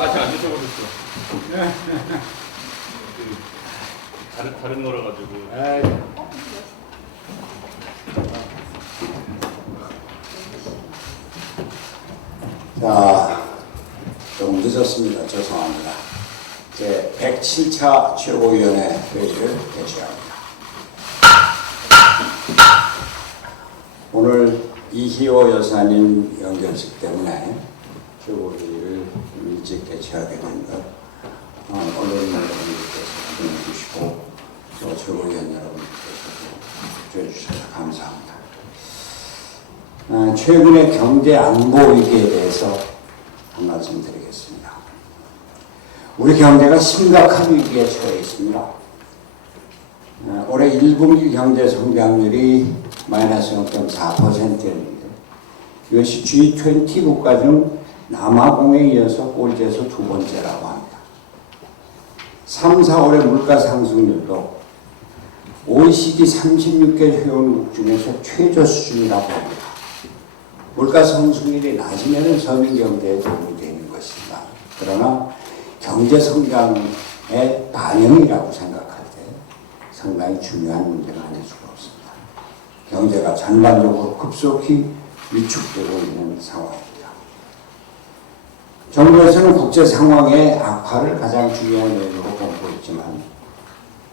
아직 안 드셔보셨죠? 다른 거라 가지고. 자, 좀 늦었습니다. 죄송합니다. 제 107차 최고위원회 회의를 개최합니다. 오늘 이희호 여사님 연결식 때문에 최고회의를 일찍 개최하게 된 것, 언론 여러분들께서 확인해 주시고 또 최고위원 여러분들께서도 협조해 주셔서 감사합니다. 최근의 경제 안보 위기에 대해서 한 말씀 드리겠습니다. 우리 경제가 심각한 위기에 처해 있습니다. 올해 1분기 경제 성장률이 마이너스 0.4%였는데 이것이 G20 국가 중 남아공에 이어서 꼴찌에서 두 번째라고 합니다. 3, 4월의 물가 상승률도 OECD 36개 회원국 중에서 최저 수준이라고 합니다. 물가 상승률이 낮으면 서민 경제에 도움이 되는 것입니다. 그러나 경제 성장의 반영이라고 생각할 때 상당히 중요한 문제가 아닐 수가 없습니다. 경제가 전반적으로 급속히 위축되고 있는 상황입니다. 정부에서는 국제 상황의 악화를 가장 중요한 요인으로 보고 있지만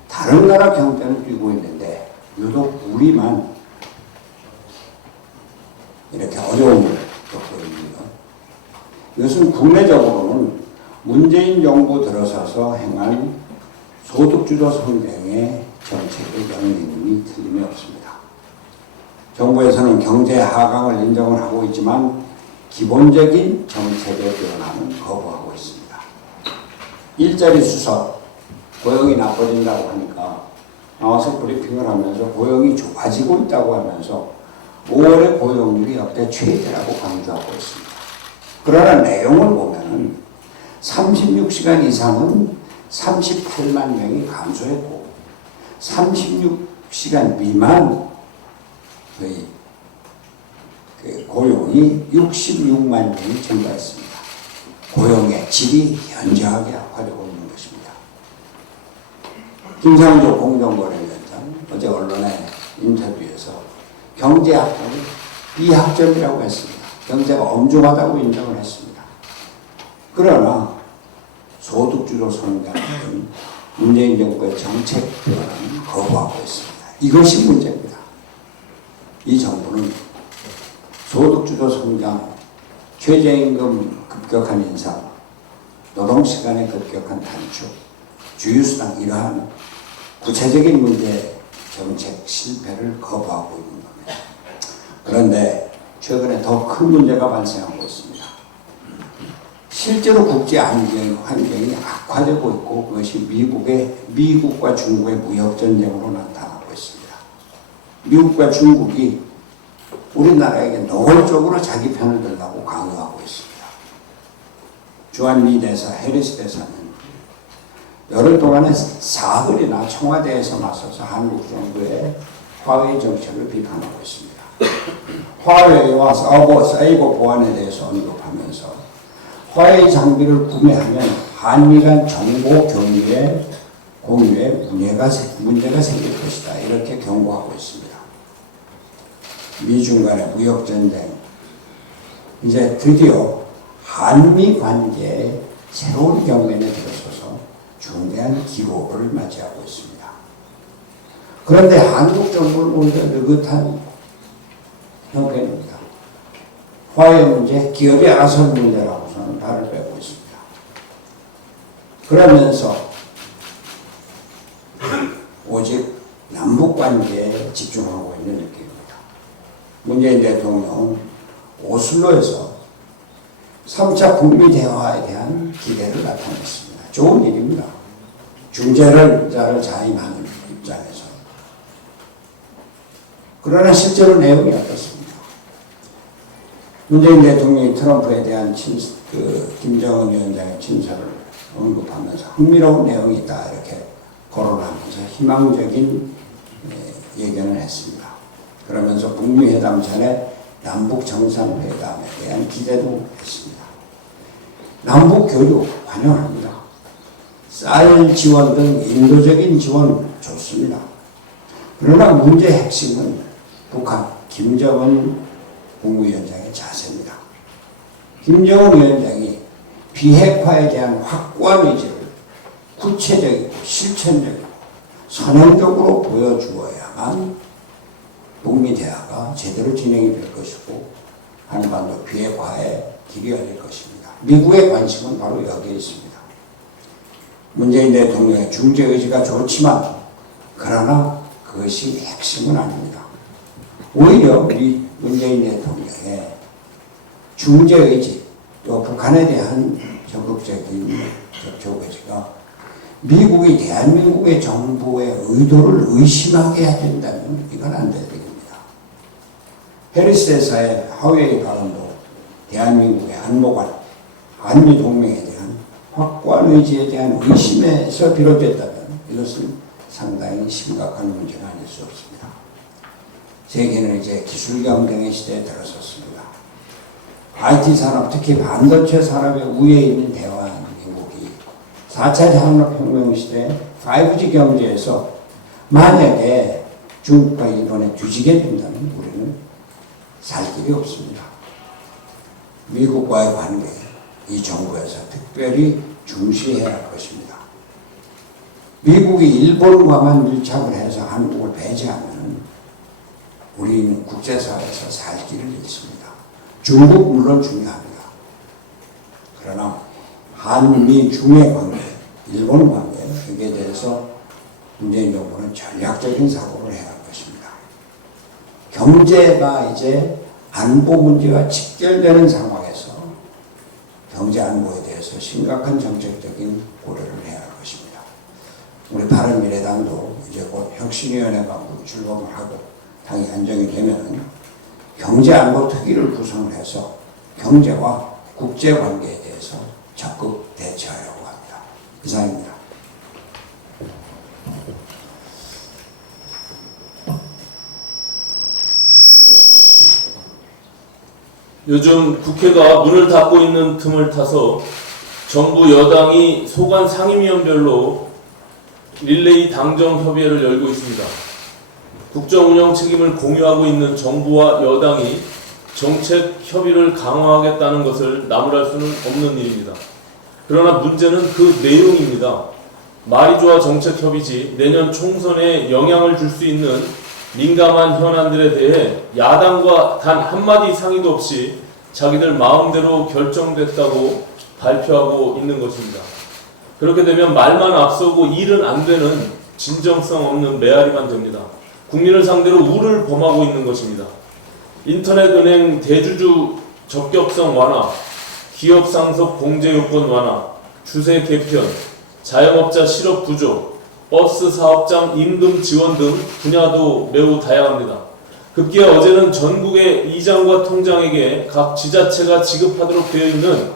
다른 나라 경제는 뛰고 있는데 유독 우리만 이렇게 어려움을 겪고 있는 것. 이것은 국내적으로는 문재인 정부 들어서서 행한 소득주도 성장의 정책의 영향이 틀림이 없습니다. 정부에서는 경제 하강을 인정을 하고 있지만 기본적인 정책의 변화는 거부하고 있습니다. 일자리 수석, 고용이 나빠진다고 하니까 나와서 브리핑을 하면서 고용이 좋아지고 있다고 하면서 5월의 고용률이 역대 최대라고 강조하고 있습니다. 그러나 내용을 보면은 36시간 이상은 38만 명이 감소했고 36시간 미만 고용이 66만 명이 증가했습니다. 고용의 질이 현저하게 악화되고 있는 것입니다. 김상조 공정거래위원장 어제 언론의 인터뷰에서 경제학자를 비학점이라고 했습니다. 경제가 엄중하다고 인정을 했습니다. 그러나 소득주도 성장은 문재인 정부의 정책 변화는 거부하고 있습니다. 이것이 문제입니다. 이 정부는 소득주도 성장, 최저임금 급격한 인상, 노동시간의 급격한 단축, 주휴수당 이러한 구체적인 문제 정책 실패를 거부하고 있는 겁니다. 그런데 최근에 더 큰 문제가 발생하고 있습니다. 실제로 국제 환경이 악화되고 있고 그것이 미국과 중국의 무역전쟁으로 나타나고 있습니다. 미국과 중국이 우리나라에게 노골적으로 자기 편을 들라고 강요하고 있습니다. 주한미 대사, 해리스 대사는 열흘 동안에 사흘이나 청와대에서 나서서 한국 정부의 화웨이 정책을 비판하고 있습니다. 화웨이와 사이버 보안에 대해서 언급하면서 화웨이 장비를 구매하면 한미 간 정보 공유에 문제가 생길 것이다. 이렇게 경고하고 있습니다. 미중 간의 무역전쟁, 이제 드디어 한미 관계에 새로운 경면에 들어서서 중대한 기로를 맞이하고 있습니다. 그런데 한국 정부는 오히려 느긋한 형편입니다. 화해 문제, 기업이 알아서 할 문제라고서는 발을 빼고 있습니다. 그러면서 오직 남북관계에 집중하고 있는 느낌입니다. 문재인 대통령은 오슬로에서 3차 북미 대화에 대한 기대를 나타냈습니다. 좋은 일입니다. 중재자를 자임하는 입장에서. 그러나 실제로 내용이 어떻습니까? 문재인 대통령이 트럼프에 대한 김정은 위원장의 친서를 언급하면서 흥미로운 내용이 있다 이렇게 거론하면서 희망적인 예견을 했습니다. 그러면서 북미 회담 전에 남북 정상회담에 대한 기대도 했습니다. 남북 교류 환영합니다. 쌀 지원 등 인도적인 지원 좋습니다. 그러나 문제의 핵심은 북한 김정은 국무위원장의 자세입니다. 김정은 위원장이 비핵화에 대한 확고한 의지를 구체적이고 실천적이고 선행적으로 보여주어야만 북미 대화가 제대로 진행이 될 것이고 한반도 비핵화의 길이 열릴 것입니다. 미국의 관심은 바로 여기에 있습니다. 문재인 대통령의 중재 의지가 좋지만 그러나 그것이 핵심은 아닙니다. 오히려 우리 문재인 대통령의 중재 의지 또 북한에 대한 적극적인 접촉 의지가 미국이 대한민국의 정부의 의도를 의심하게 해야 된다면 이건 안 될 일입니다. 해리스 대사의 하웨이 발언도 대한민국의 안보관, 한미동맹에 대한 확고한 의지에 대한 의심에서 비롯됐다면 이것은 상당히 심각한 문제가 아닐 수 없습니다. 세계는 이제 기술 경쟁의 시대에 들어섰습니다. IT 산업, 특히 반도체 산업의 우위에 있는 대한민국이 4차 산업혁명 시대 5G 경제에서 만약에 중국과 일본에 뒤지게 된다면 우리는 살 길이 없습니다. 미국과의 관계, 이 정부에서 특별히 중시해야 할 것입니다. 미국이 일본과만 밀착을 해서 한국을 배제하면 우리는 국제사회에서 살 길을 잃습니다. 중국 물론 중요합니다. 그러나 한미 중의 관계, 일본 관계, 여기에 대해서 문재인 정부는 전략적인 사고를 해야 할 것입니다. 경제가 이제 안보 문제와 직결되는 상황에서 경제 안보에 대해서 심각한 정책적인 고려를 해야 할 것입니다. 우리 바른미래당도 이제 곧 혁신위원회가 출범을 하고 당이 안정이 되면 경제안보특위를 구성을 해서 경제와 국제관계에 대해서 적극 대처하려고 합니다. 이상입니다. 요즘 국회가 문을 닫고 있는 틈을 타서 정부 여당이 소관 상임위원별로 릴레이 당정 협의회를 열고 있습니다. 국정 운영 책임을 공유하고 있는 정부와 여당이 정책 협의를 강화하겠다는 것을 나무랄 수는 없는 일입니다. 그러나 문제는 그 내용입니다. 말이 좋아 정책 협의지 내년 총선에 영향을 줄 수 있는 민감한 현안들에 대해 야당과 단 한마디 상의도 없이 자기들 마음대로 결정됐다고 발표하고 있는 것입니다. 그렇게 되면 말만 앞서고 일은 안 되는 진정성 없는 메아리만 됩니다. 국민을 상대로 우를 범하고 있는 것입니다. 인터넷 은행 대주주 적격성 완화, 기업 상속 공제 요건 완화, 주세 개편, 자영업자 실업 구조, 버스 사업장 임금 지원 등 분야도 매우 다양합니다. 급기야 어제는 전국의 이장과 통장에게 각 지자체가 지급하도록 되어 있는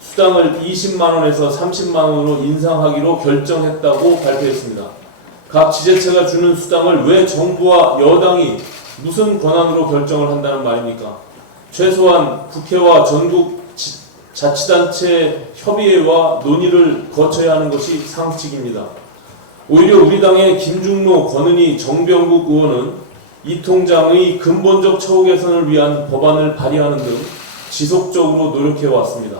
수당을 20만원에서 30만원으로 인상하기로 결정했다고 발표했습니다. 각 지자체가 주는 수당을 왜 정부와 여당이 무슨 권한으로 결정을 한다는 말입니까? 최소한 국회와 전국 자치단체 협의회와 논의를 거쳐야 하는 것이 상식입니다. 오히려 우리 당의 김중로, 권은희, 정병국 의원은 이 통장의 근본적 처우 개선을 위한 법안을 발의하는 등 지속적으로 노력해왔습니다.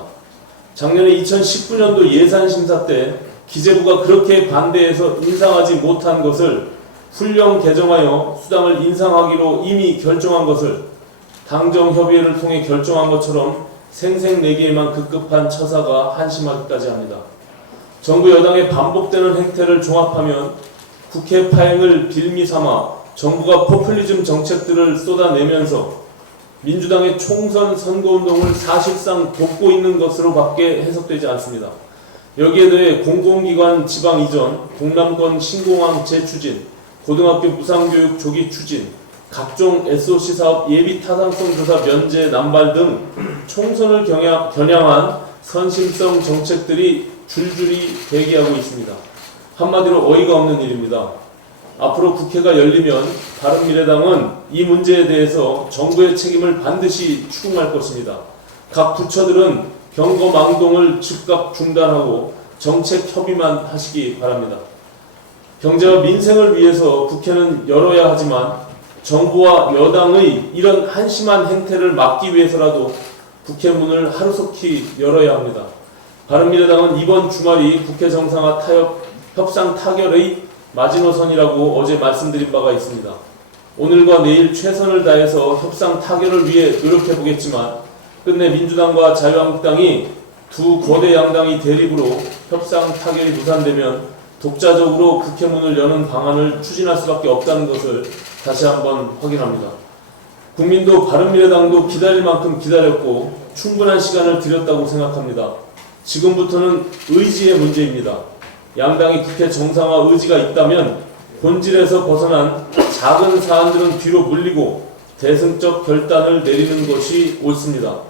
작년에 2019년도 예산심사 때 기재부가 그렇게 반대해서 인상하지 못한 것을 훈령 개정하여 수당을 인상하기로 이미 결정한 것을 당정협의회를 통해 결정한 것처럼 생색내기에만 급급한 처사가 한심하기까지 합니다. 정부 여당의 반복되는 행태를 종합하면 국회 파행을 빌미삼아 정부가 포퓰리즘 정책들을 쏟아내면서 민주당의 총선 선거운동을 사실상 돕고 있는 것으로 밖에 해석되지 않습니다. 여기에 대해 공공기관 지방 이전, 동남권 신공항 재추진, 고등학교 무상교육 조기 추진, 각종 SOC 사업 예비 타당성 조사 면제 남발 등 총선을 겨냥한 선심성 정책들이 줄줄이 대기하고 있습니다. 한마디로 어이가 없는 일입니다. 앞으로 국회가 열리면 바른미래당은 이 문제에 대해서 정부의 책임을 반드시 추궁할 것입니다. 각 부처들은 경거망동을 즉각 중단하고 정책 협의만 하시기 바랍니다. 경제와 민생을 위해서 국회는 열어야 하지만 정부와 여당의 이런 한심한 행태를 막기 위해서라도 국회 문을 하루속히 열어야 합니다. 바른미래당은 이번 주말이 국회 정상화 협상 타결의 마지노선이라고 어제 말씀드린 바가 있습니다. 오늘과 내일 최선을 다해서 협상 타결을 위해 노력해 보겠지만 끝내 민주당과 자유한국당이 두 거대 양당이 대립으로 협상 타결이 무산되면 독자적으로 국회 문을 여는 방안을 추진할 수밖에 없다는 것을 다시 한번 확인합니다. 국민도 바른미래당도 기다릴 만큼 기다렸고 충분한 시간을 들였다고 생각합니다. 지금부터는 의지의 문제입니다. 양당이 국회 정상화 의지가 있다면 본질에서 벗어난 작은 사안들은 뒤로 물리고 대승적 결단을 내리는 것이 옳습니다.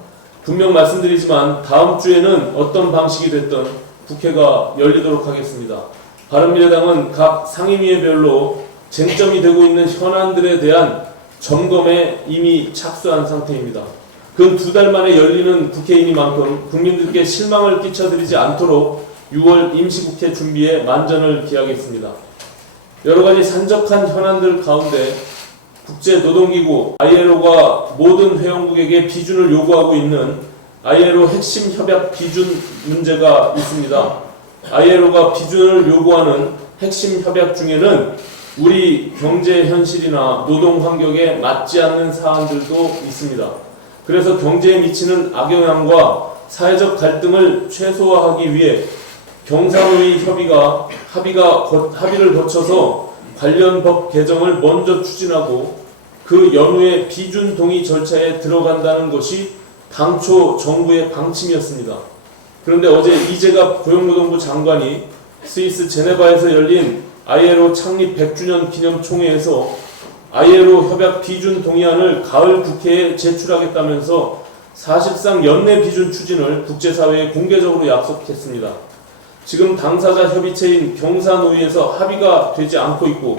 분명 말씀드리지만 다음 주에는 어떤 방식이 됐든 국회가 열리도록 하겠습니다. 바른미래당은 각 상임위별로 쟁점이 되고 있는 현안들에 대한 점검에 이미 착수한 상태입니다. 근 2달 만에 열리는 국회이니만큼 국민들께 실망을 끼쳐드리지 않도록 6월 임시국회 준비에 만전을 기하겠습니다. 여러가지 산적한 현안들 가운데 국제노동기구 ILO가 모든 회원국에게 비준을 요구하고 있는 ILO 핵심 협약 비준 문제가 있습니다. ILO가 비준을 요구하는 핵심 협약 중에는 우리 경제 현실이나 노동 환경에 맞지 않는 사안들도 있습니다. 그래서 경제에 미치는 악영향과 사회적 갈등을 최소화하기 위해 경사노위 합의를 거쳐서 관련 법 개정을 먼저 추진하고 그 연후에 비준 동의 절차에 들어간다는 것이 당초 정부의 방침이었습니다. 그런데 어제 이재갑 고용노동부 장관이 스위스 제네바에서 열린 ILO 창립 100주년 기념 총회에서 ILO 협약 비준 동의안을 가을 국회에 제출하겠다면서 사실상 연내 비준 추진을 국제사회에 공개적으로 약속했습니다. 지금 당사자 협의체인 경사노위에서 합의가 되지 않고 있고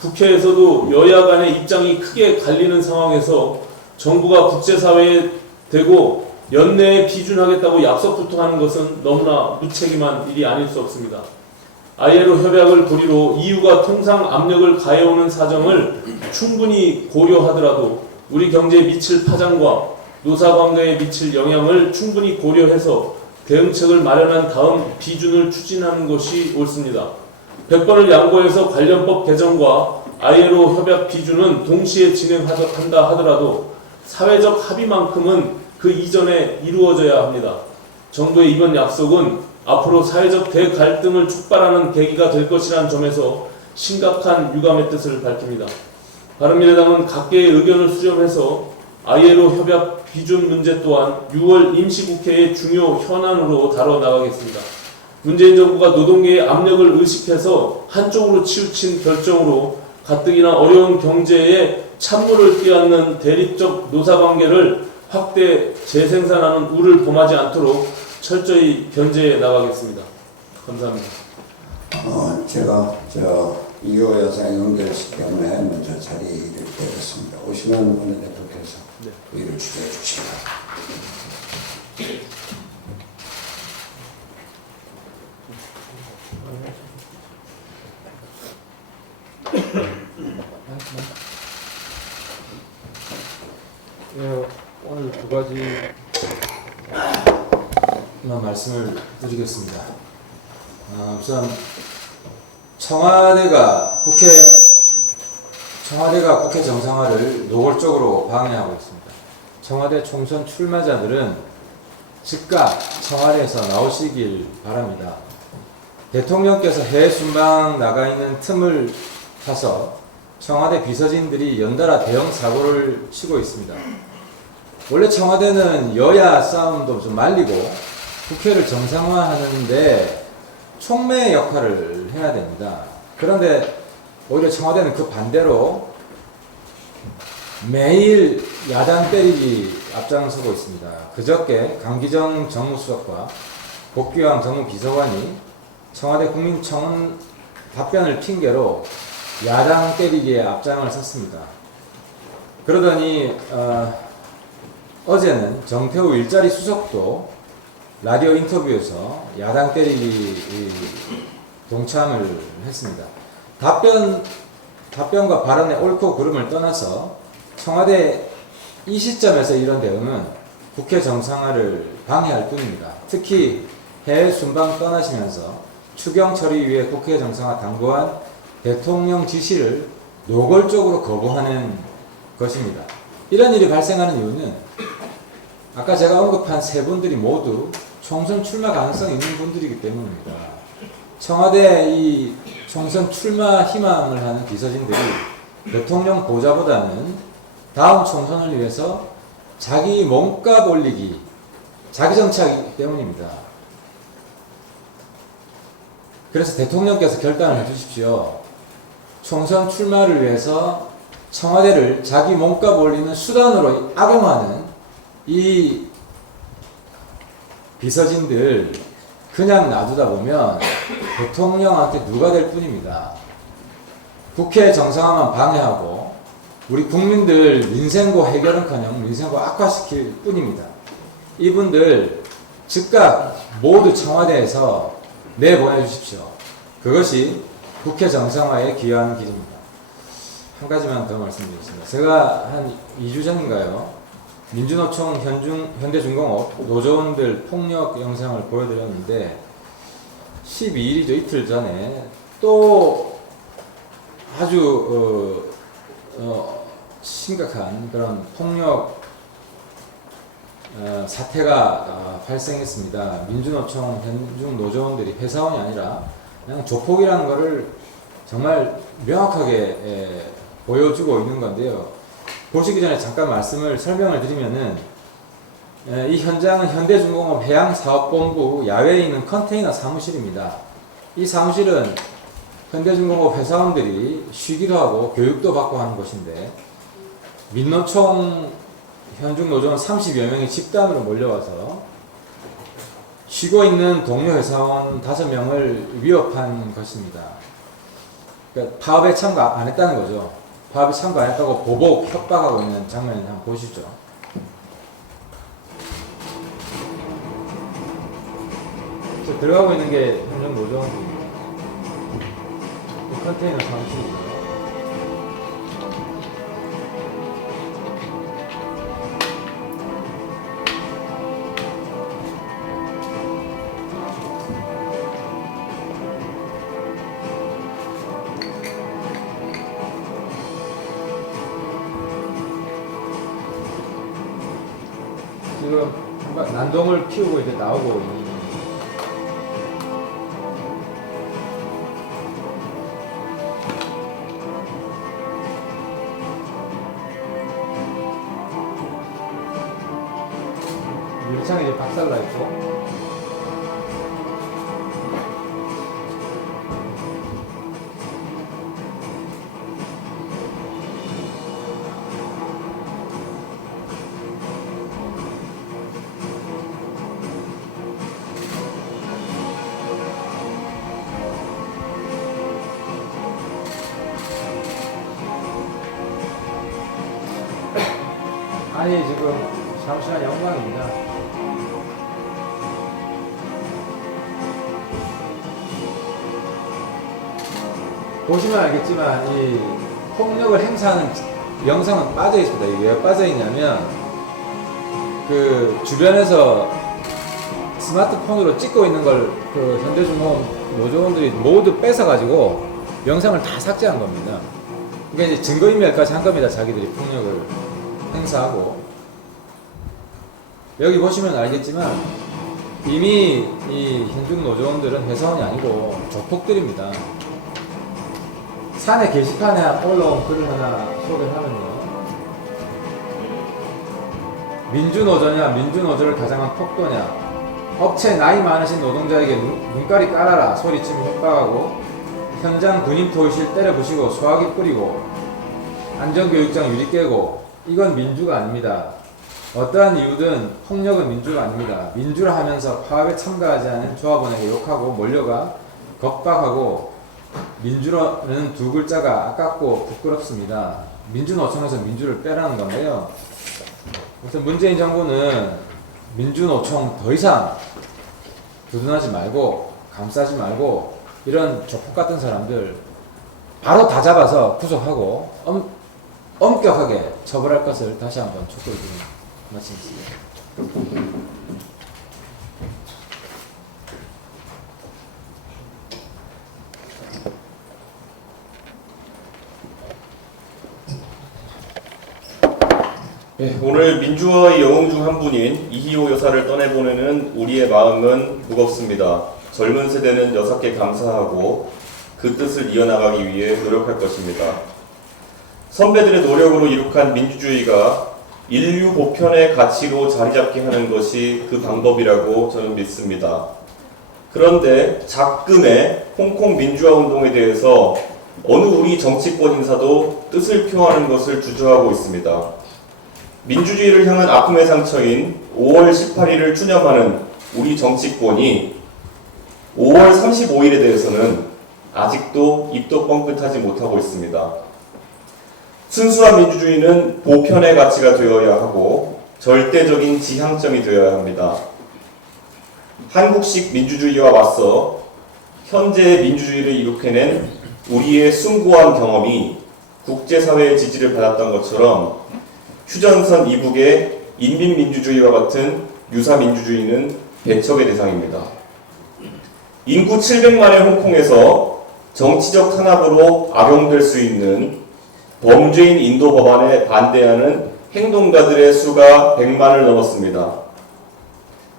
국회에서도 여야 간의 입장이 크게 갈리는 상황에서 정부가 국제사회에 대고 연내에 비준하겠다고 약속부터 하는 것은 너무나 무책임한 일이 아닐 수 없습니다. ILO 협약을 고리로 EU가 통상 압력을 가해오는 사정을 충분히 고려하더라도 우리 경제에 미칠 파장과 노사관계에 미칠 영향을 충분히 고려해서 대응책을 마련한 다음 비준을 추진하는 것이 옳습니다. 100번을 양보해서 관련법 개정과 ILO 협약 비준은 동시에 진행한다 하더라도 사회적 합의만큼은 그 이전에 이루어져야 합니다. 정부의 이번 약속은 앞으로 사회적 대갈등을 촉발하는 계기가 될 것이라는 점에서 심각한 유감의 뜻을 밝힙니다. 바른미래당은 각계의 의견을 수렴해서 ILO 협약 비준 문제 또한 6월 임시국회의 중요 현안으로 다뤄나가겠습니다. 문재인 정부가 노동계의 압력을 의식해서 한쪽으로 치우친 결정으로 가뜩이나 어려운 경제에 찬물을 끼얹는 대립적 노사관계를 확대 재생산하는 우를 범하지 않도록 철저히 견제해 나가겠습니다. 감사합니다. 제가 이호 여사의 연결식 때문에 먼저 자리를 빼겠습니다. 오시면 원내대표께서 의를 주재해 주시기 예, 오늘 2가지만 말씀을 드리겠습니다. 우선 청와대가 국회 정상화를 노골적으로 방해하고 있습니다. 청와대 총선 출마자들은 즉각 청와대에서 나오시길 바랍니다. 대통령께서 해외 순방 나가 있는 틈을 타서 청와대 비서진들이 연달아 대형 사고를 치고 있습니다. 원래 청와대는 여야 싸움도 좀 말리고 국회를 정상화하는데 촉매 역할을 해야 됩니다. 그런데 오히려 청와대는 그 반대로 매일 야당 때리기 앞장서고 있습니다. 그저께 강기정 정무수석과 복귀왕 정무비서관이 청와대 국민청원 답변을 핑계로 야당 때리기에 앞장을 섰습니다. 그러더니 어제는 정태우 일자리 수석도 라디오 인터뷰에서 야당 때리기 동참을 했습니다. 답변과 발언의 옳고 그름을 떠나서 청와대 이 시점에서 이런 대응은 국회 정상화를 방해할 뿐입니다. 특히 해외 순방 떠나시면서 추경 처리 위해 국회 정상화 당부한 대통령 지시를 노골적으로 거부하는 것입니다. 이런 일이 발생하는 이유는 아까 제가 언급한 세 분들이 모두 총선 출마 가능성이 있는 분들이기 때문입니다. 청와대 이 총선 출마 희망을 하는 비서진들이 대통령 보좌보다는 다음 총선을 위해서 자기 몸값 올리기, 자기 정치하기 때문입니다. 그래서 대통령께서 결단을 해주십시오. 총선 출마를 위해서 청와대를 자기 몸값 올리는 수단으로 악용하는 이 비서진들 그냥 놔두다 보면 대통령한테 누가 될 뿐입니다. 국회 정상화만 방해하고 우리 국민들 민생고 해결은커녕 민생고 악화시킬 뿐입니다. 이분들 즉각 모두 청와대에서 내보내주십시오. 그것이 국회 정상화에 기여하는 길입니다. 한 가지만 더 말씀드리겠습니다. 제가 한 2주 전인가요? 민주노총 현대중공업 노조원들 폭력 영상을 보여드렸는데 12일이죠. 이틀 전에 또 아주 심각한 그런 폭력 사태가 발생했습니다. 민주노총 현중 노조원들이 회사원이 아니라 그냥 조폭이라는 것을 정말 명확하게 보여주고 있는 건데요. 보시기 전에 잠깐 설명을 드리면은 이 현장은 현대중공업 해양사업본부 야외에 있는 컨테이너 사무실입니다. 이 사무실은 현대중공업 회사원들이 쉬기도 하고 교육도 받고 하는 곳인데 민노총 현중 노조원 30여 명이 집단으로 몰려와서 쉬고 있는 동료 회사원 5명을 위협한 것입니다. 그러니까 파업에 참가 안 했다는 거죠. 파업에 참가 안 했다고 보복 협박하고 있는 장면을 한번 보시죠. 들어가고 있는 게 현장 노조원입니다. 컨테이너 사무실입니다. 지금 난동을 피우고 이제 나오고 있는 유리창이 이제 박살나 있고 아니 지금 잠시만 영광입니다. 보시면 알겠지만 이 폭력을 행사하는 영상은 빠져 있습니다. 이게 왜 빠져 있냐면 그 주변에서 스마트폰으로 찍고 있는 걸 그 현대중공업 노조원들이 모두 뺏어가지고 영상을 다 삭제한 겁니다. 그러니까 이제 증거인멸까지 한 겁니다. 자기들이 폭력을 행사하고 여기 보시면 알겠지만 이미 이 현중 노조원들은 회사원이 아니고 조폭들입니다. 산에 게시판에 올라온 글을 하나 소개하면요. 민주노조냐 민주노조를 가장한 폭도냐 업체 나이 많으신 노동자에게 눈깔이 깔아라 소리치며 협박하고 현장 군인 토의실 때려부시고 소화기 뿌리고 안전교육장 유리 깨고 이건 민주가 아닙니다. 어떠한 이유든 폭력은 민주가 아닙니다. 민주라 하면서 파업에 참가하지 않은 조합원에게 욕하고 몰려가 겁박하고 민주는 두 글자가 아깝고 부끄럽습니다. 민주노총에서 민주를 빼라는 건데요. 우선 문재인 정부는 민주노총 더 이상 두둔하지 말고 감싸지 말고 이런 조폭 같은 사람들 바로 다 잡아서 구속하고 엄격하게 처벌할 것을 다시 한번 촉구드리는 말씀입니다. 네, 오늘 민주화의 영웅 중 한 분인 이희호 여사를 떠내보내는 우리의 마음은 무겁습니다. 젊은 세대는 여사께 감사하고 그 뜻을 이어나가기 위해 노력할 것입니다. 선배들의 노력으로 이룩한 민주주의가 인류 보편의 가치로 자리잡게 하는 것이 그 방법이라고 저는 믿습니다. 그런데 작금의 홍콩 민주화 운동에 대해서 어느 우리 정치권 인사도 뜻을 표하는 것을 주저하고 있습니다. 민주주의를 향한 아픔의 상처인 5월 18일을 추념하는 우리 정치권이 5월 35일에 대해서는 아직도 입도 뻥끗하지 못하고 있습니다. 순수한 민주주의는 보편의 가치가 되어야 하고 절대적인 지향점이 되어야 합니다. 한국식 민주주의와 맞서 현재의 민주주의를 이룩해낸 우리의 숭고한 경험이 국제사회의 지지를 받았던 것처럼 휴전선 이북의 인민민주주의와 같은 유사민주주의는 배척의 대상입니다. 인구 700만의 홍콩에서 정치적 탄압으로 악용될 수 있는 범죄인 인도 법안에 반대하는 행동가들의 수가 100만을 넘었습니다.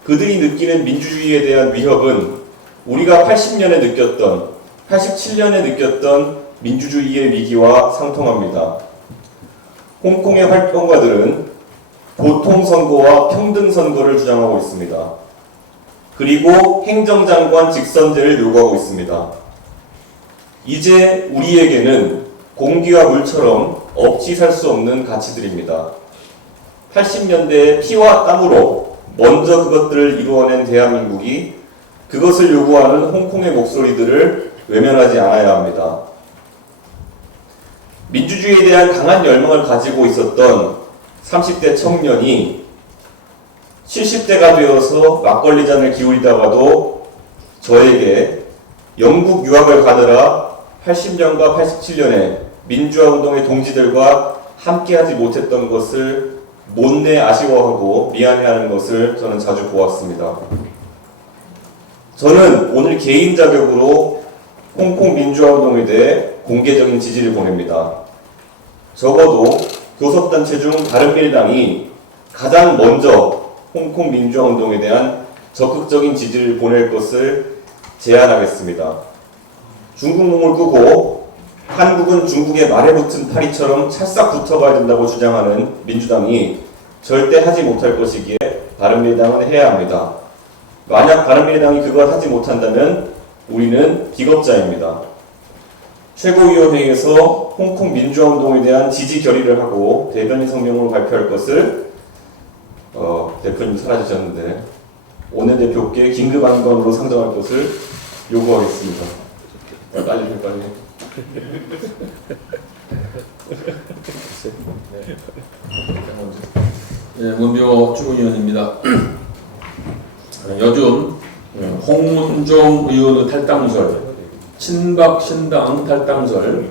그들이 느끼는 민주주의에 대한 위협은 우리가 87년에 느꼈던 민주주의의 위기와 상통합니다. 홍콩의 활동가들은 보통선거와 평등선거를 주장하고 있습니다. 그리고 행정장관 직선제를 요구하고 있습니다. 이제 우리에게는 공기와 물처럼 없이 살 수 없는 가치들입니다. 80년대의 피와 땀으로 먼저 그것들을 이루어낸 대한민국이 그것을 요구하는 홍콩의 목소리들을 외면하지 않아야 합니다. 민주주의에 대한 강한 열망을 가지고 있었던 30대 청년이 70대가 되어서 막걸리 잔을 기울이다가도 저에게 영국 유학을 가느라 80년과 87년에 민주화운동의 동지들과 함께하지 못했던 것을 못내 아쉬워하고 미안해하는 것을 저는 자주 보았습니다. 저는 오늘 개인 자격으로 홍콩 민주화운동에 대해 공개적인 지지를 보냅니다. 적어도 교섭단체 중 바른미래당이 가장 먼저 홍콩 민주화운동에 대한 적극적인 지지를 보낼 것을 제안하겠습니다. 중국몽을 끄고 한국은 중국의 말에 붙은 파리처럼 찰싹 붙어가야 된다고 주장하는 민주당이 절대 하지 못할 것이기에 바른미래당은 해야 합니다. 만약 바른미래당이 그걸 하지 못한다면 우리는 비겁자입니다. 최고위원회에서 홍콩 민주화운동에 대한 지지 결의를 하고 대변인 성명으로 발표할 것을 대표님 사라지셨는데 원내대표께 긴급 안건으로 상정할 것을 요구하겠습니다. 빨리. 네, 문병호 주의원입니다. 요즘 홍문종 의원의 탈당설, 친박 신당 탈당설,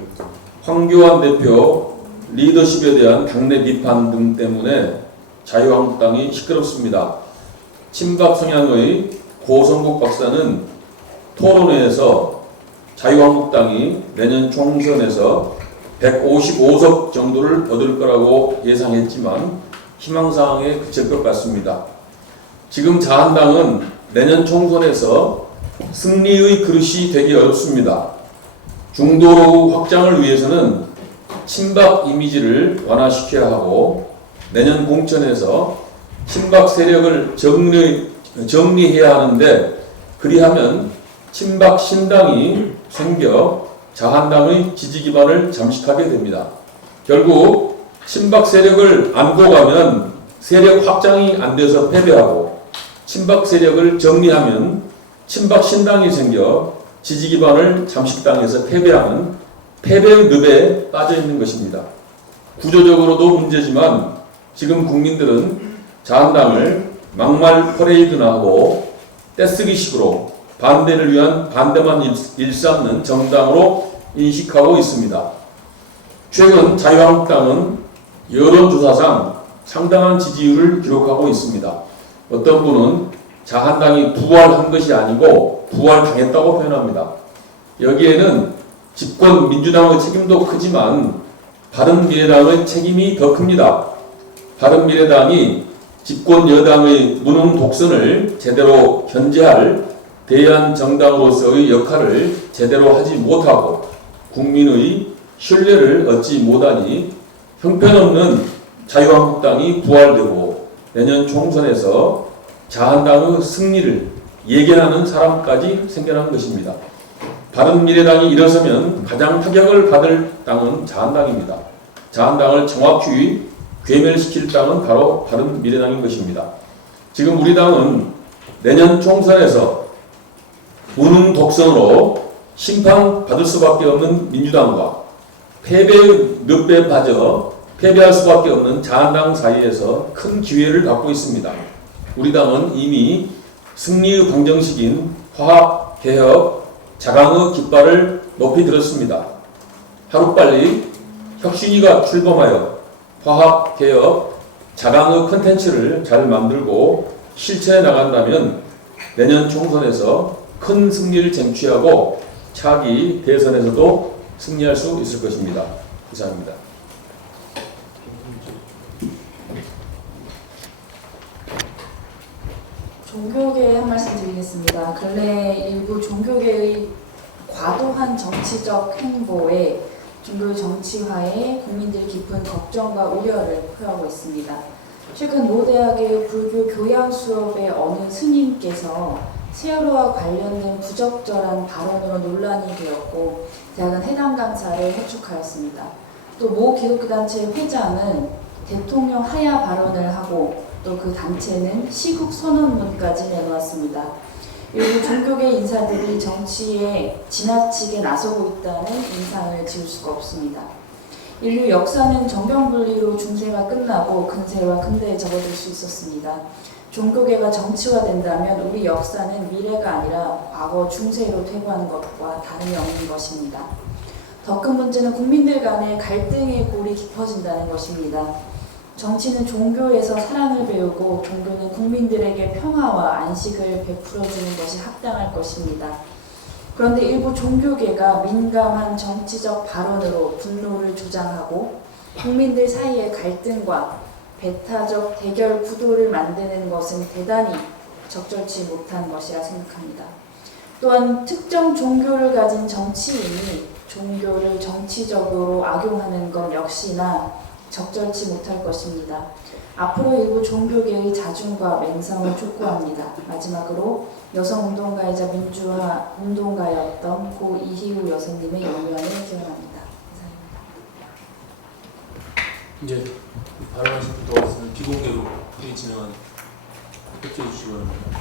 황교안 대표 리더십에 대한 당내 비판 등 때문에 자유한국당이 시끄럽습니다. 친박 성향의 고성국 박사는 토론회에서 자유한국당이 내년 총선에서 155석 정도를 얻을 거라고 예상했지만 희망사항에 그칠 것 같습니다. 지금 자한당은 내년 총선에서 승리의 그릇이 되기 어렵습니다. 중도로 확장을 위해서는 친박 이미지를 완화시켜야 하고 내년 공천에서 친박 세력을 정리해야 하는데 그리하면 친박 신당이 생겨 자한당의 지지 기반을 잠식하게 됩니다. 결국 친박 세력을 안고 가면 세력 확장이 안 돼서 패배하고 친박 세력을 정리하면 친박 신당이 생겨 지지 기반을 잠식당해서 패배하는 패배의 늪에 빠져 있는 것입니다. 구조적으로도 문제지만 지금 국민들은 자한당을 막말 퍼레이드나 하고 떼쓰기식으로 반대를 위한 반대만 일삼는 정당으로 인식하고 있습니다. 최근 자유한국당은 여론조사상 상당한 지지율을 기록하고 있습니다. 어떤 분은 자한당이 부활한 것이 아니고 부활당했다고 표현합니다. 여기에는 집권 민주당의 책임도 크지만 바른미래당의 책임이 더 큽니다. 바른미래당이 집권 여당의 무능 독선을 제대로 견제할 대한 정당으로서의 역할을 제대로 하지 못하고 국민의 신뢰를 얻지 못하니 형편없는 자유한국당이 부활되고 내년 총선에서 자한당의 승리를 예견하는 사람까지 생겨난 것입니다. 바른미래당이 일어서면 가장 타격을 받을 당은 자한당입니다. 자한당을 정확히 괴멸시킬 당은 바로 바른미래당인 것입니다. 지금 우리 당은 내년 총선에서 무능 독선으로 심판받을 수밖에 없는 민주당과 패배의 늪에 빠져 패배할 수밖에 없는 자한당 사이에서 큰 기회를 갖고 있습니다. 우리 당은 이미 승리의 방정식인 화합개혁, 자강의 깃발을 높이 들었습니다. 하루빨리 혁신위가 출범하여 화합개혁, 자강의 컨텐츠를 잘 만들고 실천해 나간다면 내년 총선에서 큰 승리를 쟁취하고 차기 대선에서도 승리할 수 있을 것입니다. 이상입니다. 종교계에 한 말씀 드리겠습니다. 근래 일부 종교계의 과도한 정치적 행보에 종교 정치화에 국민들이 깊은 걱정과 우려를 표하고 있습니다. 최근 모 대학의 불교 교양 수업의 어느 스님께서 세월호와 관련된 부적절한 발언으로 논란이 되었고 대학은 해당 강사를 해촉하였습니다. 또 모 기독교단체 회장은 대통령 하야 발언을 하고 또 그 단체는 시국 선언문까지 내놓았습니다. 일부 종교계 인사들이 정치에 지나치게 나서고 있다는 인상을 지울 수가 없습니다. 인류 역사는 정경분리로 중세가 끝나고 근세와 근대에 접어들 수 있었습니다. 종교계가 정치화된다면 우리 역사는 미래가 아니라 과거 중세로 퇴보하는 것과 다름이 없는 것입니다. 더 큰 문제는 국민들 간의 갈등의 골이 깊어진다는 것입니다. 정치는 종교에서 사랑을 배우고 종교는 국민들에게 평화와 안식을 베풀어주는 것이 합당할 것입니다. 그런데 일부 종교계가 민감한 정치적 발언으로 분노를 조장하고 국민들 사이의 갈등과 배타적 대결 구도를 만드는 것은 대단히 적절치 못한 것이라 생각합니다. 또한 특정 종교를 가진 정치인이 종교를 정치적으로 악용하는 것 역시나 적절치 못할 것입니다. 앞으로 일부 종교계의 자중과 맹성을 촉구합니다. 마지막으로 여성운동가이자 민주화 운동가였던 고 이희우 여사님의 영면을 기원합니다. 감사합니다. 이제 발언하신 분도 없으면 비공개로 회의 진행한 협조해 주시기 바랍니다.